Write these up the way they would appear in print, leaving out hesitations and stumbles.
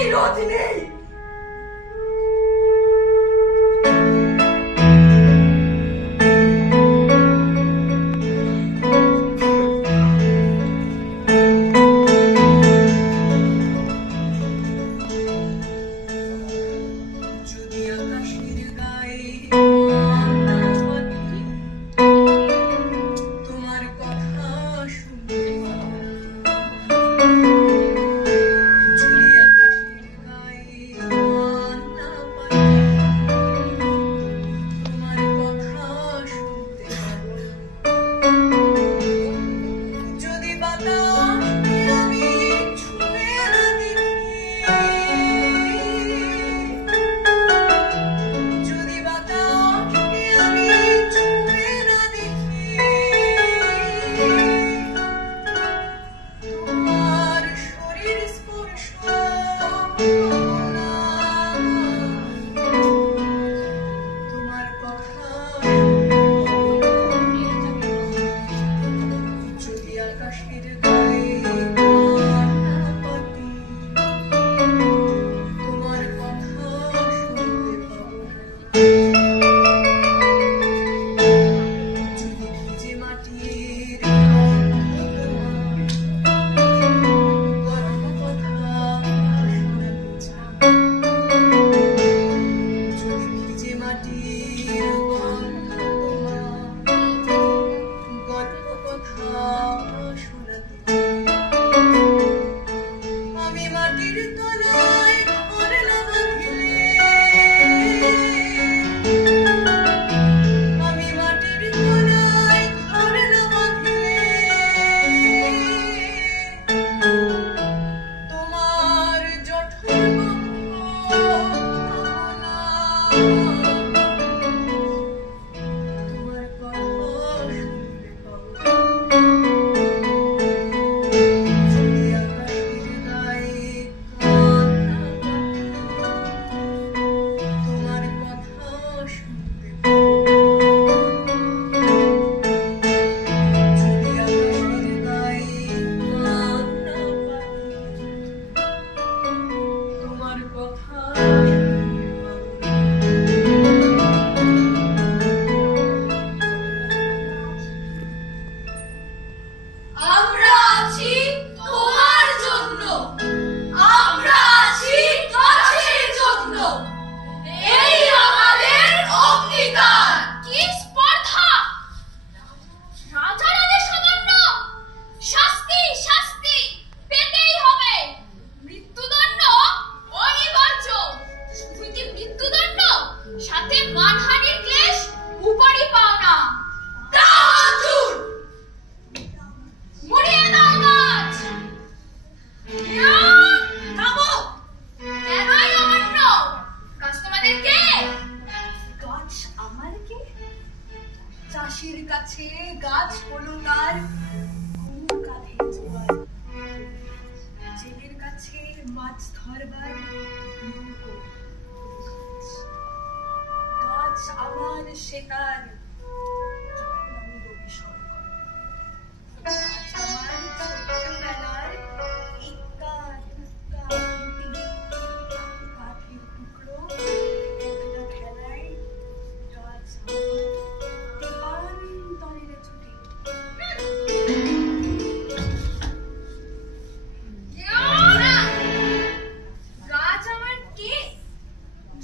প্রতিরোধ নেই।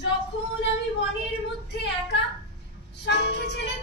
যখন আমি বনের মধ্যে একা সাক্ষী ছেলে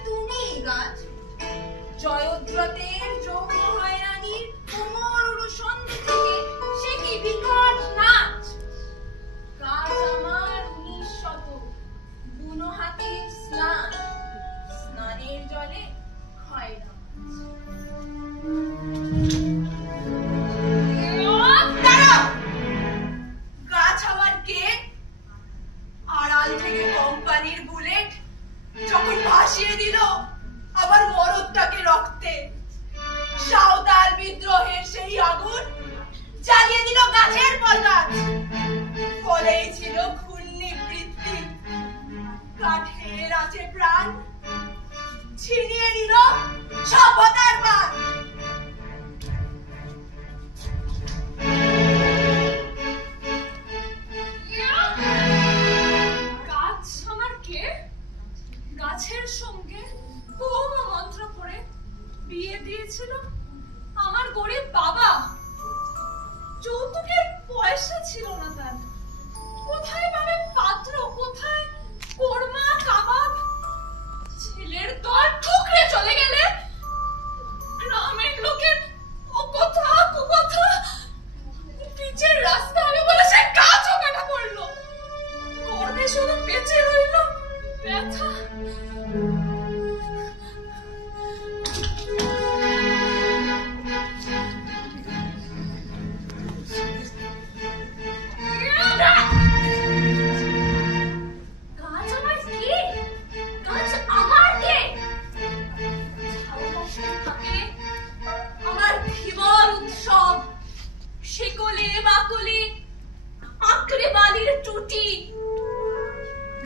খুঁটি,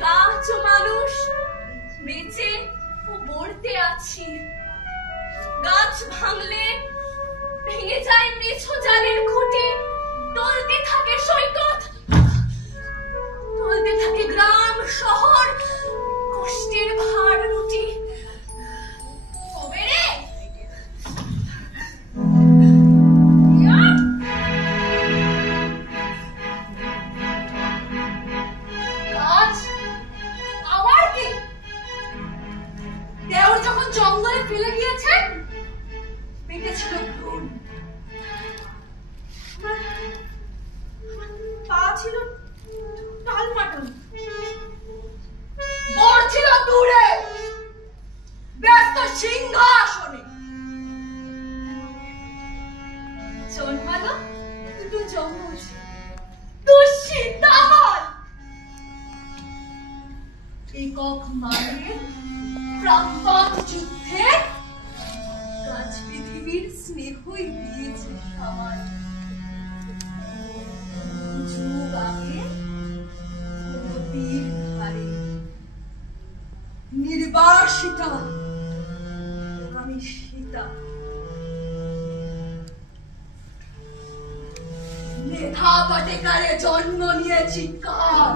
গাছ ও মানুষ বেঁচে ও মরতে আছি। গাছ ভাঙলে ভেঙে যায় মেছো জালের খুঁটি, টলতে থাকে সৈকত, টলতে থাকে গ্রাম শহর, কষ্টের ভার রুটি। দেওর যখন জঙ্গলে ফেলে গিয়েছেন পেটেছিল ঘুম, পা ছিল টালমাটুল, বর ছিল দূরে ব্যস্ত সিংহাসনে। জন্মালো দুটো যমজ দুশ্চিন্তাময়, একক মায়ের প্রাণপাত যুদ্ধে গাছ পৃথিবীর স্নেহই দিয়েছে সামাল। যুগ আগে নদীর ধারে নির্বাসিতা আমি সীতা, মেধা পাটেকারে জন্ম নিয়েছি কাল।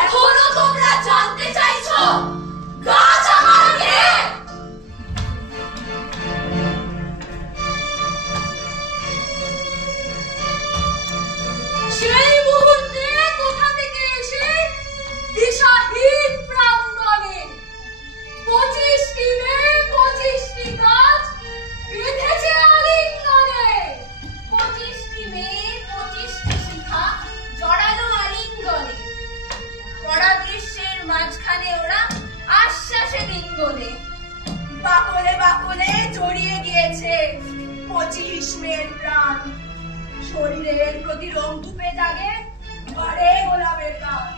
এখনো তোমরা জানতে চাইছো গাছ আমার কে? সেই মুহূর্তে কোথা থেকে এসে দিশাহীন প্রাঙ্গণে 25টি মেয়ে 25টি গাছ বেঁধেছে আলিঙ্গনে। 25টি মেয়ে 25টি শিখা জড়ানো আলিঙ্গনে, পড়া দৃশ্যের মাঝখানে ওরা আশ্বাসে দিঙ্গনে। বাকলে বাকলে জড়িয়ে গিয়েছে 25 মেয়ের প্রাণ, শরীরের প্রতি রংধূপে জাগে বারে গোলাপের গান।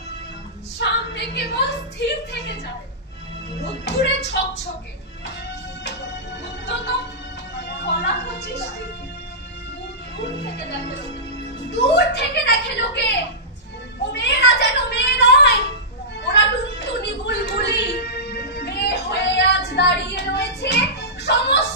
সামনে কেবল স্থির থেকে যায় রোদ্দুরে ছকছকে, উদ্যত কলা 25টি দূর থেকে দেখে লোকে। ও মেয়েরা যেন মেয়ে নয়, ওরা টুনটুনি বুলবুলি, মেয়ে হয়ে আজ দাঁড়িয়ে রয়েছে সমস্ত